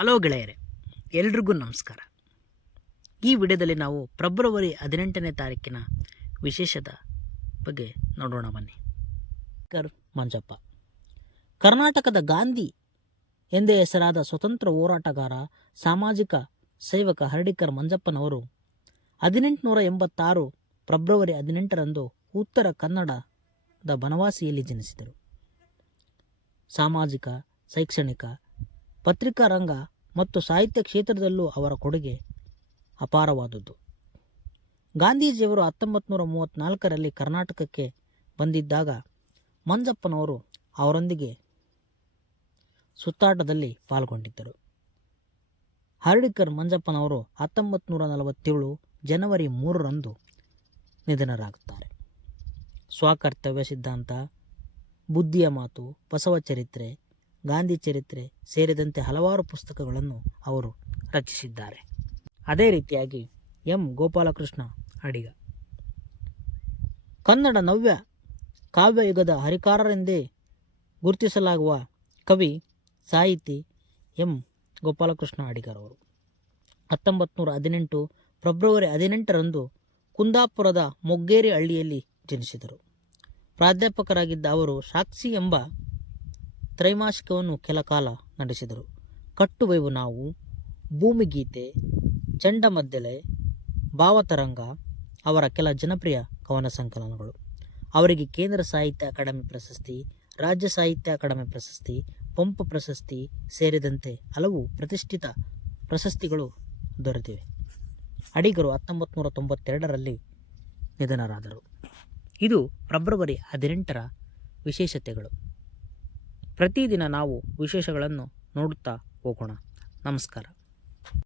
Hello ಗೆಳೆಯರೆ, ಎಲ್ರಿಗೂ ನಮಸ್ಕಾರ. ಈ ವಿಡಿಯೋದಲ್ಲಿ ನಾವು ಫೆಬ್ರವರಿ 18ನೇ ತಾರೀಕಿನ ವಿಶೇಷದ ಬಗ್ಗೆ ನೋಡೋಣ ಬನ್ನಿ. ಮಂಜಪ್ಪ ಕರ್ನಾಟಕದ ಗಾಂಧಿ ಎಂದೇ ಹೆಸರಾದ ಸ್ವತಂತ್ರ ಹೋರಾಟಗಾರ, ಸಾಮಾಜಿಕ ಸೇವಕ ಹರ್ಡಿಕರ್ ಮಂಜಪ್ಪನವರು 1886 ಫೆಬ್ರವರಿ 18ರಂದು ಉತ್ತರ ಕನ್ನಡದ ಬನವಾಸಿಯಲ್ಲಿ ಜನಿಸಿದರು. ಸಾಮಾಜಿಕ, ಶೈಕ್ಷಣಿಕ, ಪತ್ರಿಕಾ ರಂಗ ಮತ್ತು ಸಾಹಿತ್ಯ ಕ್ಷೇತ್ರದಲ್ಲೂ ಅವರ ಕೊಡುಗೆ ಅಪಾರವಾದದ್ದು. ಗಾಂಧೀಜಿಯವರು 1934ರಲ್ಲಿ ಕರ್ನಾಟಕಕ್ಕೆ ಬಂದಿದ್ದಾಗ ಮಂಜಪ್ಪನವರು ಅವರೊಂದಿಗೆ ಸುತ್ತಾಟದಲ್ಲಿ ಪಾಲ್ಗೊಂಡಿದ್ದರು. ಹರ್ಡಿಕರ್ ಮಂಜಪ್ಪನವರು 1947 ಜನವರಿ 3ರಂದು ನಿಧನರಾಗುತ್ತಾರೆ. ಸ್ವಕರ್ತವ್ಯ ಸಿದ್ಧಾಂತ, ಬುದ್ಧಿಯ ಮಾತು, ಬಸವ ಚರಿತ್ರೆ, ಗಾಂಧಿ ಚರಿತ್ರೆ ಸೇರಿದಂತೆ ಹಲವಾರು ಪುಸ್ತಕಗಳನ್ನು ಅವರು ರಚಿಸಿದ್ದಾರೆ. ಅದೇ ರೀತಿಯಾಗಿ ಎಂ. ಗೋಪಾಲಕೃಷ್ಣ ಅಡಿಗ ಕನ್ನಡ ನವ್ಯ ಕಾವ್ಯಯುಗದ ಹರಿಕಾರರೆಂದೇ ಗುರುತಿಸಲಾಗುವ ಕವಿ, ಸಾಹಿತಿ ಎಂ. ಗೋಪಾಲಕೃಷ್ಣ ಅಡಿಗರವರು 1918 ಫೆಬ್ರವರಿ 18ರಂದು ಕುಂದಾಪುರದ ಮೊಗ್ಗೇರಿ ಹಳ್ಳಿಯಲ್ಲಿ ಜನಿಸಿದರು. ಪ್ರಾಧ್ಯಾಪಕರಾಗಿದ್ದ ಅವರು ಸಾಕ್ಷಿ ಎಂಬ ತ್ರೈಮಾಸಿಕವನ್ನು ಕೆಲಕಾಲ ನಡೆಸಿದರು. ಕಟ್ಟುವೆವು ನಾವು, ಭೂಮಿಗೀತೆ, ಚಂಡಮದ್ದಲೆ, ಭಾವತರಂಗ ಅವರ ಕೆಲ ಜನಪ್ರಿಯ ಕವನ ಸಂಕಲನಗಳು. ಅವರಿಗೆ ಕೇಂದ್ರ ಸಾಹಿತ್ಯ ಅಕಾಡೆಮಿ ಪ್ರಶಸ್ತಿ, ರಾಜ್ಯ ಸಾಹಿತ್ಯ ಅಕಾಡೆಮಿ ಪ್ರಶಸ್ತಿ, ಪಂಪ ಪ್ರಶಸ್ತಿ ಸೇರಿದಂತೆ ಹಲವು ಪ್ರತಿಷ್ಠಿತ ಪ್ರಶಸ್ತಿಗಳು ದೊರೆತಿವೆ. ಅಡಿಗರು 1992ರಲ್ಲಿ ನಿಧನರಾದರು. ಇದು ಫೆಬ್ರವರಿ 18ರ ವಿಶೇಷತೆಗಳು. ಪ್ರತಿದಿನ ನಾವು ವಿಶೇಷಗಳನ್ನು ನೋಡುತ್ತಾ ಹೋಗೋಣ. ನಮಸ್ಕಾರ.